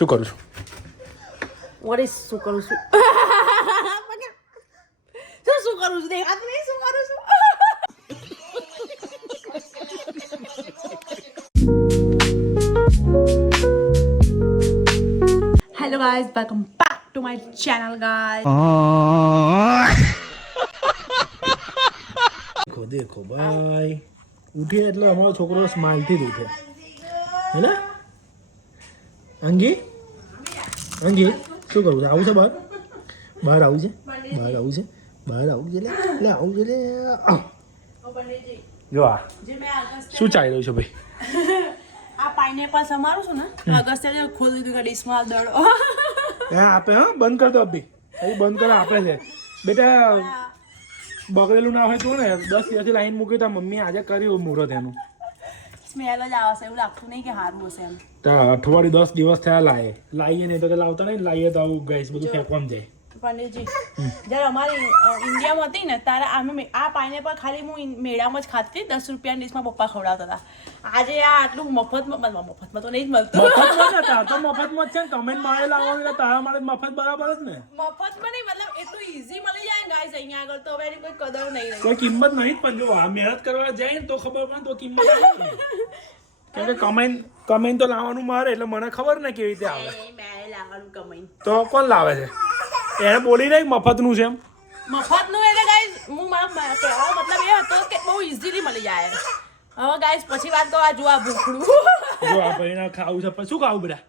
શું કરું છું? વોટ ઇઝ શું કરું છું? શું કરું છું? દેખાતું નહીં શું કરું છું? Hello guys, welcome back to my channel guys. દેખો ભાઈ, ઉઠી એટલે અમારો છોકરો સ્માઇલથી જ ઉઠે, હે ને? અંગી અંગી શું કરવું છે? આવું છે બહાર? બહાર આવું છે? બહાર આવું છે? બહાર આવું છે? લે આવું છે લે. જો આ શું ચાલી રહ્યું છે ભાઈ? આ પાઇનેપલ સમારું છું ને, અગસ્ત્ય ખોલી દીધું કે ડીશમાં દડો. આપે હા, બંધ કર દો અભી. અહીં બંધ કરે આપે છે બેટા. બગડેલું ના હોય તો ને 10 દિવસથી લાઈન મૂકી તો મમ્મી આજે કર્યું મુહૂર્ત એનું. સ્મેલ જ આવશે, એવું લાગતું નહીં કે હારું હશે એમ. અઠવાડિયું 10 દિવસ થયા લાવીએ નહીં તો કે લાવતા નહીં, લાવીએ તો આવું ગેસ બધું ફેંકવામાં જાય. પંડિતજી, જ્યારે અમારી ઇન્ડિયામાં હતી ને ત્યારે અમે આ પાઇનેપલ ખાલી હું મેળામાં જ ખાતી હતી. 10 રૂપિયાની ડીશમાં પપ્પા ખવડાવતા હતા. આજે આ આટલું મફતમાં તો નહીં જ મળતું. મફતમાં ને તાર તો મફતમાં જ છે ને, કમેન્ટ મારે લાવવાનું એટલે તારા મારે મફત બરાબર જ ને. મફતમાં નહીં, મતલબ એટલું ઈઝી મળી જાય ને ગાઈસ અહીંયા આગળ, તો હવે એની કોઈ કદર નહીં રહી. કોઈ કિંમત નહીં જ, પણ જો આ મહેનત કરવા જાય ને તો ખબર પડે તો કિંમત આવે. કેમ કે કમેન્ટ તો લાવવાનું મારે, એટલે મને ખબર ને કેવી રીતે આવે. મેં લાવવાનું કમાઈને તો કોણ લાવે છે? એને બોલી નહીં મફતનું છે એમ. મફતનું એટલે ગાઈસ હું મારા કહેવાનો મતલબ એ હતો કે બહુ ઈઝીલી મળી જાય. હવે ગાઈસ પછી વાત કરો, આ જો આ ભૂખડું જો આ ભાઈને ખાવું છે, પણ શું ખાવું બેટા?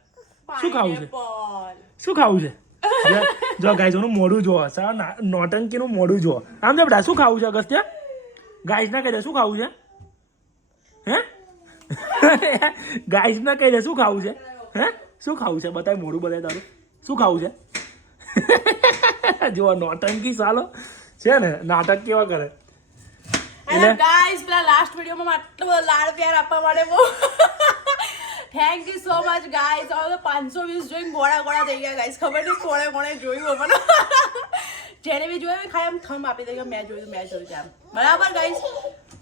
શું ખાવું છે? પાઇનેપલ. શું ખાવું છે? જો ગાઈસ નું મોઢું જો, સારા નોટંકીનું મોઢું જો. આમ જો બેટા, શું ખાવું છે અગસ્ત્ય? ગાઈસ ના કહી દે શું ખાવું છે? હે ગાઈસ ના કહી દે શું ખાવું છે? હે શું ખાવું છે? બતાય મોઢું, બતાય તારું. શું ખાવું છે? જો નોટંકી સાલો છે ને, નાટક કેવા કરે. અને ગાઈસ પેલા લાસ્ટ વિડિયોમાં આટલો બધો લાડ પ્યાર આપવા માટે બહુ thank you so much guys. હવે 500 વ્યૂઝ જોઈને ગોળા ગોળા થઈ ગયા ગાઈસ. ખબર નહીં કોણે જોયું પણ જેને બી જોયું ખાય એમ થમ આપી દે કે મેં જોયું એમ. બરાબર ગાઈસ?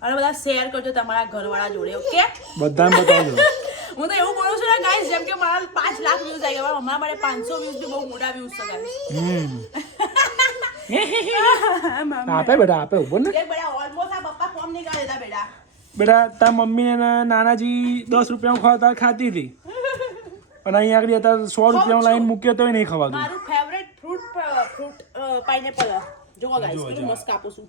અને બધા શેર કરજો તમારા ઘરવાળા જોડે, ઓકે? બધાને બતાવજો. હું તો એવું બોલું છું ને ગાઈસ, જેમ કે મારા 5 લાખ વ્યૂઝ આવી ગયા, અમારા માટે 500 વ્યૂઝ બી બહુ મોટા વ્યૂઝ છે ગાઈસ. આપે બેટા, આપે ઉપર ને બેટા. ઓલમોસ્ટ આ પપ્પા ફોર્મ નહીં કાઢી દેતા બેટા. બેટા. તાર મમ્મી ને નાનાજી 10 રૂપિયામાં ખાતી હતી, અને અહીંયા આગળ અત્યારે 100 રૂપિયામાં લાઈન મૂક્યો તો નહીં ખવાતું. મારું ફેવરેટ ફ્રૂટ પાઇનેપલ. જોવો ગાઈસ, કેટલું મસ્ત કાપું છું.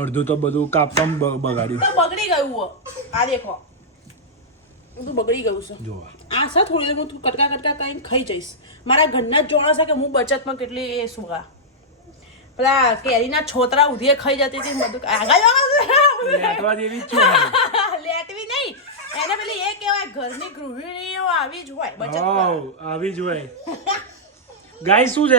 અડધું તો બધું કાપવામાં બગાડ્યું. તો બગડી ગયું હો. આ દેખો, બધું બગડી ગયું છે. જોવા આ સર થોડી હું કટકા કરીને ખાઈ જઈશ. મારા ઘરના જ જોણા છે કે હું બચતમાં કેટલી એ સુગા. પેલા કેરીના છોતરા ઉધીએ ખાઈ જતી હતી બધું. લેટવા જેવી જ છે. લેટવી નહીં, એને પેલી એ કહેવાય ઘરની ગૃહિણીઓ આવી જ હોય બચત. આવી જ હોય. ગાય શું છે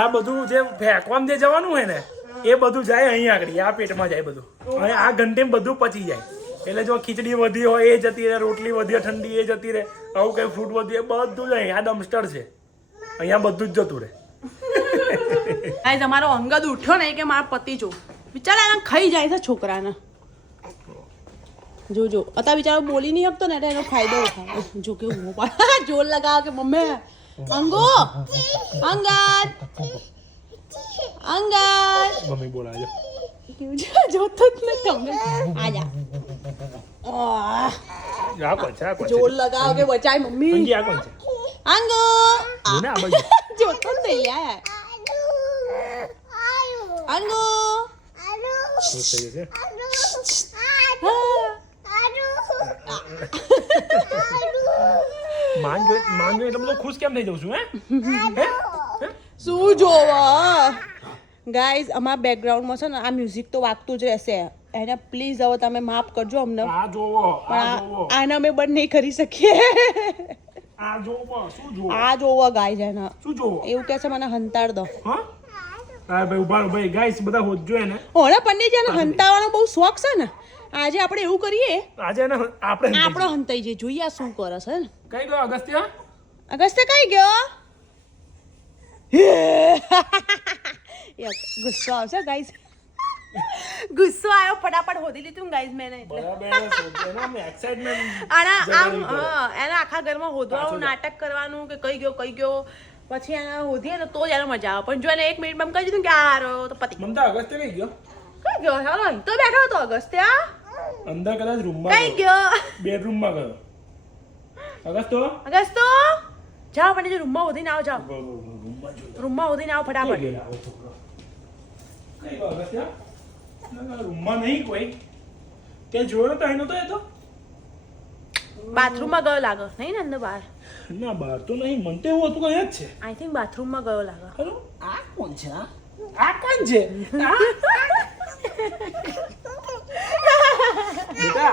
આ બધું જે ફેંકવામાં જે જવાનું હોય ને, એ બધું જાય અહીંયા આગળ, આ પેટમાં જાય બધું. અને આ ઘંટીમાં બધું પચી જાય. એટલે જો ખીચડી વધી હોય એ જતી રહે, રોટલી વધી હોય ઠંડી એ જતી રહે, આવું કઈ ફ્રૂટ વધી હોય બધું જ અહીંયા ડમ્પસ્ટર છે, અહીંયા બધું જ જતું રહે. ગાઈસ તમારો અંગદ ઉઠ્યો નહીં કે મારા પતિ જો બિચારા એને ખાઈ જાય છે છોકરાને. જો અત્યારે બિચારો બોલી નહીં શકતો ને એટલે એનો ફાયદો ઉઠાવે. જો કે હું જોર લગાવ કે મમ્મી અંગો અંગદ મમ્મી બોલાવે કેવું છે, જોતો જ નહીં તમને. આજા આ કોણ છે? આ કોણ છે? જોર લગાવ કે બચાય મમ્મી. અંગી આ કોણ છે? અંગો જોને આ બાજુ. જોતો જ નહીં યાર. અંગો શું થઈ છે? માન જો એટલે બધો ખુશ કેમ થઈ જાઉં છું? હે શું જોવા ગાઈઝ? અમારા બેકગ્રાઉન્ડમાં છે ને આ મ્યુઝિક તો વાગતું જ રહેશે. એને પ્લીઝ હવે તમે માફ કરજો અમને. આ જોવો, પણ આને અમે બંધ નહીં કરી શકીએ. આ જોવો, શું જોવો? આ જોવો ગાઈઝ, એને શું જોવો? એવું કહે છે મને હંતાડ દો. હા ભાઈ ઉભા ભાઈ, ગાઈસ બધા હોજો એને. ઓલા પંડિતજી એને હંતાવાનો બહુ શોખ છે ને. આજે આપણે એવું કરીએ, આજે એને આપણે હંતાઈ જઈએ, જોઈએ આ શું કરે છે ને. કઈ ગયો અગસ્ત્ય? અગસ્ત્ય કઈ ગયો? ગુસ્સો આવશે ગાઈઝ. ગુસ્સો આવ્યો ફટાફટ હોદી લીધું ગાઈઝ મેં એટલે બરાબર એના મેં એક્સાઇટમેન્ટ આના આમ એના આખા ઘરમાં હોદવાનું નાટક કરવાનું કે કઈ ગયો પછી એને હોદીએ ને તો જ એને મજા આવે પણ જો એને 1 મિનિટમાં કહી દીધું કે આ રહ્યો તો પતી મમતા અગસ્ત્ય કઈ ગયો હાલો અહીં તો બેઠો હતો અગસ્ત્યા અંદર કદાચ રૂમમાં કઈ ગયો બેડરૂમમાં ગયો અગસ્તો જાઓ પણ રૂમમાં હોદીને આવો જાઓ રૂમમાં જોઈ રૂમમાં હોદીને આવો ફટાફટ કઈ ગયો અગસ્ત્ય રૂમમાં નહીં કોઈ તે જોયો તો એનો તો એ તો બાથરૂમમાં ગયો લાગે નહીં ને અંદર બહાર ના બહાર તો નહીં મન તો એવું હતું કે અહીંયા જ છે આઈ થિંક બાથરૂમમાં ગયો લાગે હેલો આ કોણ છે આ કોણ છે બેટા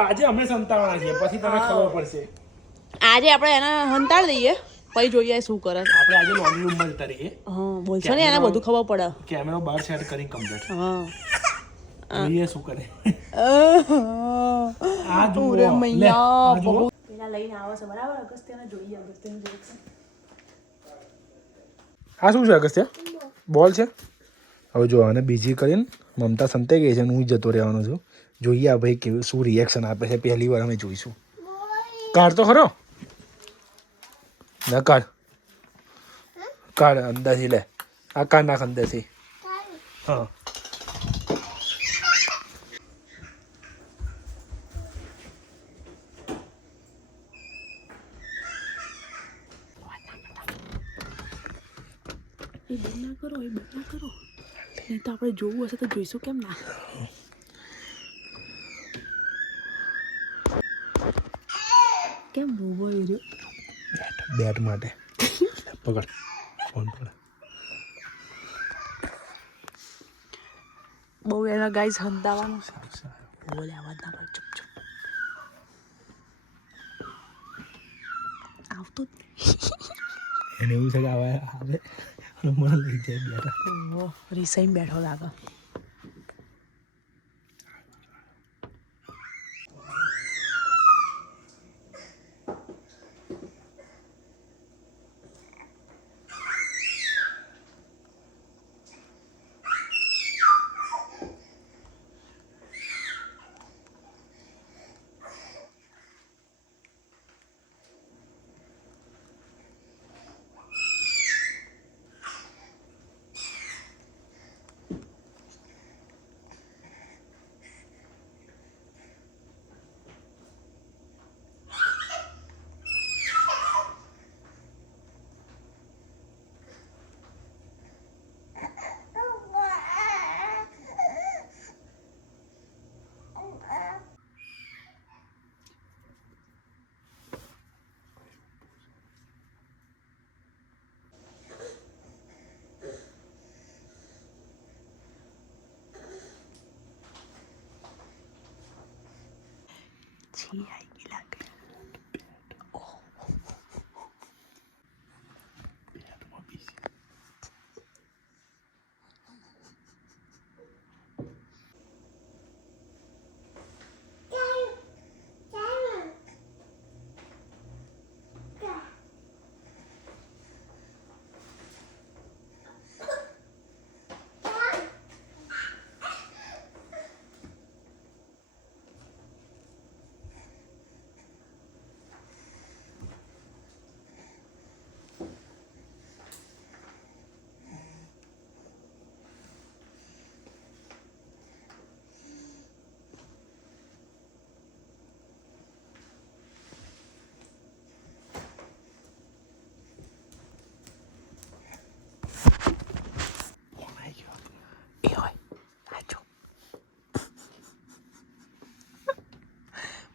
આજે અમે સંતાવણા છીએ પછી તને ખબર પડશે આજે આપણે એને હંતાડ દઈએ પછી જોઈએ શું કરે આપણે આજે લોન્ડ્રી રૂમમાં જતા રહીએ હા બોલશો ને એને બધું ખબર પડે કેમેરો બહાર સેટ કરી કમ્પ્લીટ હા જોઈએ શું કરે આ જુઓ રે મૈયા લે, આ જુઓ. પેલા લઈને આવો છે બરાબર અગસ્ત્યને જોઈએ અગસ્ત્યનું ડિરેક્શન આ શું છે અગસ્ત્ય બોલ છે હવે જો આને બીજી કરીને મમતા સંતાઈ ગઈ છે અને હું જતો રહેવાનો છું જોઈએ આ ભાઈ કેવું શું રિએક્શન આપે છે પહેલી વાર અમે જોઈશું કાઢ તો ખરો ના કાઢ અંદરથી લે આ કાઢ નાખ અંદરથી હા એ બંધ ના કરો નહીં તો આપણે જોવું હશે તો જોઈશું કેમ ના કેમ બોબો એ રહ્યો બેટ માટે પકડ ફોન પકડ બહુ એના ગાઈઝ હંતાવાનું છે બોલે અવાજ ના કર ચૂપ આવતો જ એને એવું છે કે આવે અને મને લઈ જાય બેટા રિસાઈ બેઠો લાગે છી આવી લાગે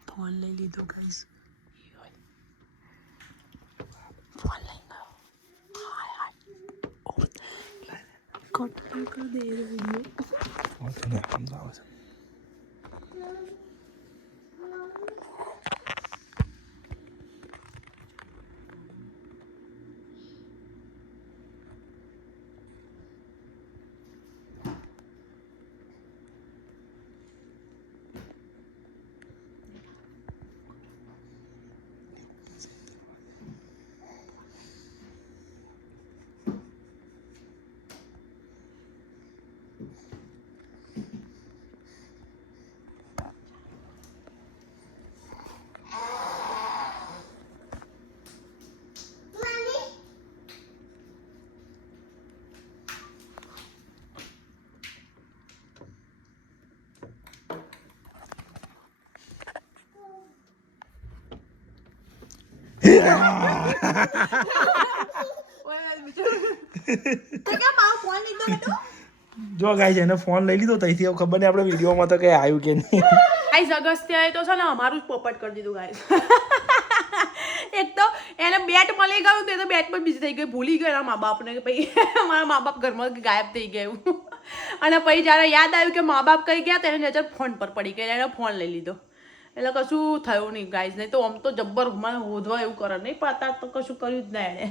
ફોન લઈ લીધો ગાઈસ ફોન લઈ ગયો હાય કટ કરી દે રહ્યો જો ગાઈસ એને ફોન લઈ લીધો તઈથી હવે ખબર નહીં આપણે વિડીયોમાં તો કઈ આવ્યું કે નહીં. ગાઈસ અગસ્ત્યાએ તો છે ને અમારું જ પોપટ કરી દીધું ગાઈસ. એક તો એને બેટ મળી ગયું તે તો બેટ પર બીજી થઈ ગઈ, ભૂલી ગયા એના મા બાપને કે ભાઈ મારા મા બાપ ઘરમાં ગાયબ થઈ ગયા એવું. અને પછી જ્યારે યાદ આવ્યું કે મા બાપ કઈ ગયા તો એની નજર ફોન પર પડી ગઈ, એને ફોન લઈ લીધો. એટલે કશું થયું નહીં ગાઈસ, નહીં તો આમ તો જબ્બર મને હોધવા એવું કરે નહીં, પણ તો કશું કર્યું જ ના એણે.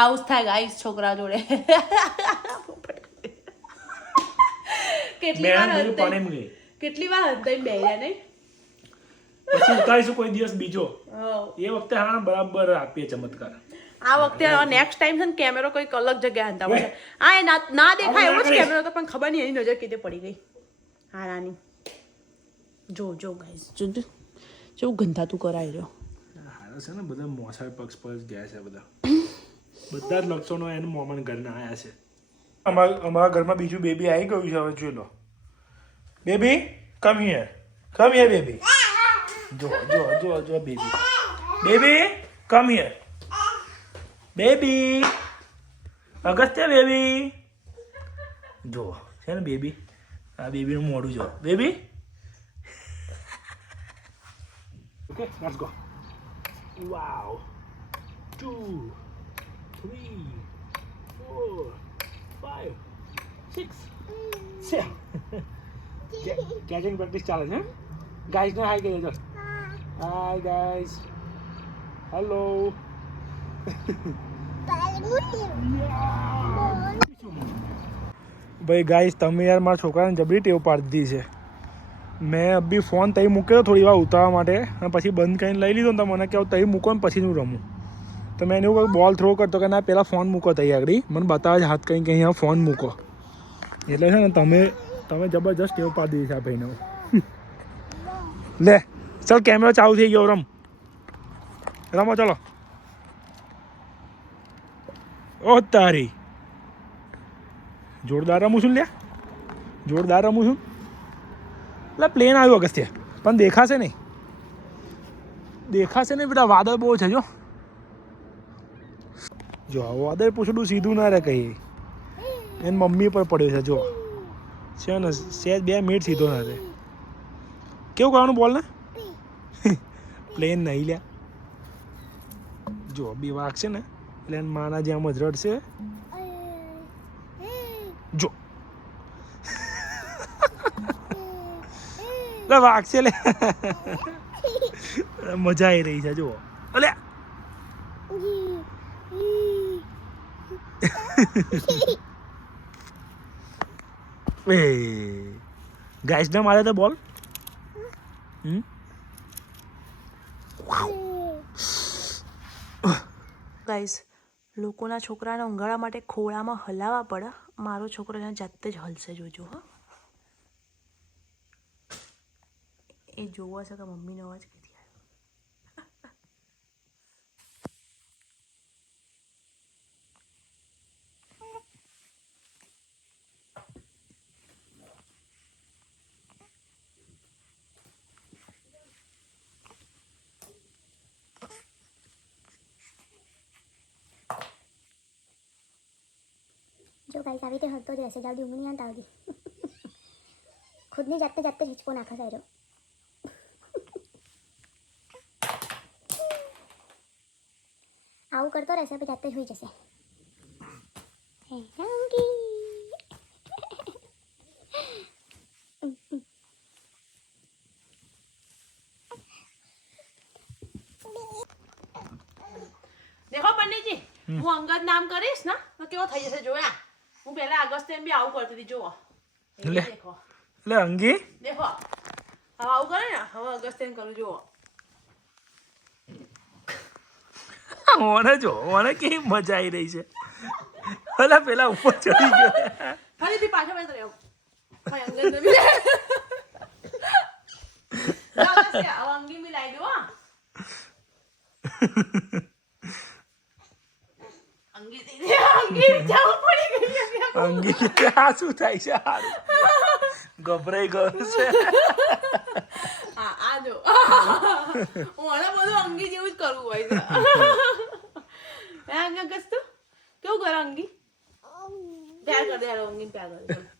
આવું જ થાય ગાઈસ છોકરા જોડે. કેટલી વાર હંતાઈ બે નહીં પછી ઉતારીશું કોઈ દિવસ બીજો. એ વખતે હા બરાબર આપીએ ચમત્કાર. આ વખતે નેક્સ્ટ ટાઈમ છે ને કેમેરો કોઈક અલગ જગ્યાએ હંતાવો છે. આ એ ના દેખાય એવો જ કેમેરો હતો, પણ ખબર નહીં એની નજર કેતે પડી ગઈ. હા નાની જો ગાઈસ જો કેવું ગંધાતું કરાવી રહ્યો. હારો છે ને બધા મોસાળ પક્ષ પર જ ગયા છે બધા જ લક્ષણો એને મોમન ઘરના આવ્યા છે. અમારા ઘરમાં બીજું બેબી આવી ગયું છે. હવે જોઈ લો. Baby come here baby. જો baby come here baby. Agastya baby જો છે ને બેબી. આ બેબીનું મોઢું જો baby. Okay, let's go. Wow. 2, 3, 4, 5, 6, 7. Catching practice ચાલે છે. Guys ને હાઈ કહી દેજો. Hi guys. Hello. ભાઈ ગાઈસ તમે યાર મારા છોકરાને જબરી ટેવ પાડી દીધી છે. મેં અભી ફોન તઈ મૂક્યો થોડી વાર ઉતારવા માટે અને પછી બંધ કરીને લઈ લીધો ને તો મને કહો તઈ મૂકો ને પછી હું રમું. તો મેં એને એવું કહ્યું બોલ થ્રો કરતો કે ના પહેલાં ફોન મૂકો તઈ આગળ મને બતાવે છે હાથ કંઈ અહીંયા ફોન મૂકો. એટલે છે ને તમે જબરજસ્ત ટેવ પાડી દીધી છે આ ભાઈને. લે ચાલ કેમેરો ચાલુ થઈ ગયો, રમો ચલો. ઓ તારી જોરદાર રમું છું લે, જોરદાર રમું છું. એટલે પ્લેન આવ્યું અગસ્ત્ય પણ દેખાશે નહીં બેટા, વાદળ બહુ છે. જો વાદળ પૂછડું સીધું ના રહે કહીએ એની મમ્મી પર પડ્યો છે. જો છે ને સહેજ 2 મિનિટ સીધો ના રહે. કેવું કરવાનું બોલ ને પ્લેન નહીં લ્યા. જો બી વાગશે ને એટલે એને માના જેમ જ રડશે. જો વાગશે લે મજા આવી રહી છે. જુઓ અલે ગાઈસ ને મારે તો બોલ. ગાઈસ લોકોના છોકરાને ઊંઘાડવા માટે ખોળામાં હલાવવા પડે, મારો છોકરો એને જાતે જ હલશે. જોજો હા, એ જોવા છે કે મમ્મીનો અવાજ ક્યાંથી આવ્યો. જો ગાઈસ આવી રીતે હરતો જ રહેશે, જલ્દી ઊંઘ નહીં આવતા આવતી. ખુદની જાતે જ હિંચકો નાખે સાયરો. આવું કરતો રહેશે પછી જાતે જ હોઈ જશે. દેખો પંડિતજી, હું અંગદ નામ કરીશ ને તો કેવો થઈ જશે જોયા. હું પહેલા અગસ્ત્યને બી આવું કરતી હતી. જુઓ દેખો એટલે અંગી દેખો હવે આવું કરે ને, હવે અગસ્ત્યને કરું. જુઓ મને જો મને કેવી મજા આવી રહી છે. ભલા પેલા ઉપર ચડી ગયો. ફરીથી પાછો બેસ રહ્યો. ભાઈ અંગદ ને બી અગસ્ત્ય હવે અંગી બી લાવી દો. અંગી આ શું થાય છે? ગભરાઈ ગયો છે. આ જો ઓને બધું અંગી જેવું જ કરવું હોય છે હે અંગી કસ તો કેવું કરે અંગી પ્યાર કર દે યાર અંગી પ્યાર કર